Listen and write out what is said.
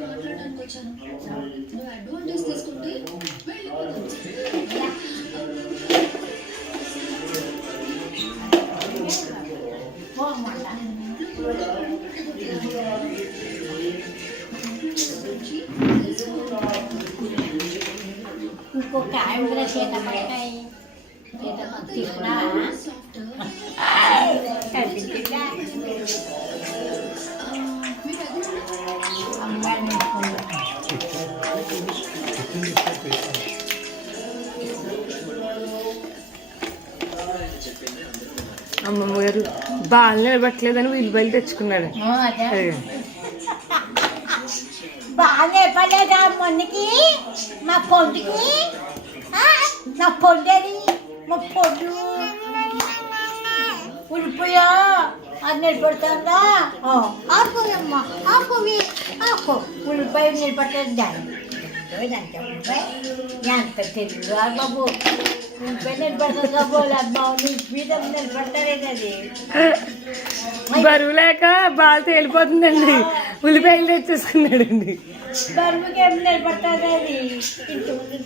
మాట్లాడడానికి వచ్చాను. నువ్వు అడ్వాంటేజ్ తీసుకుంటే ఇంకొక ఆయన కూడా చేత పడతాయి చేత తీసుకున్నా అమ్మమ్మ గారు బాగా నిలబట్టలేదని వీళ్ళు బయలు తెచ్చుకున్నాడు. బాగా పడలేదా మొన్నకి మా పొందుకి నా పొందేది మా పొందు ఉడిపోయా అది నిలబడుతుందా ఆకుమ్మా ఆకువి ఆకు ఉల్లిపాయ నిలబట్టేది దాన్ని ఉల్లిపాయ ఎంత తెలుగు బాబు ఉల్లిపాయ నిలబడుతుంది కాబోలు అమ్మ మీద నిలబడతారేది అది బరువు లేక బాగా తేలిపోతుందండి. ఉల్లిపాయలు తెచ్చేసుకున్నాడండి. బరువుకి ఏమి నిలబడుతుంది అది ఇంటి ముందు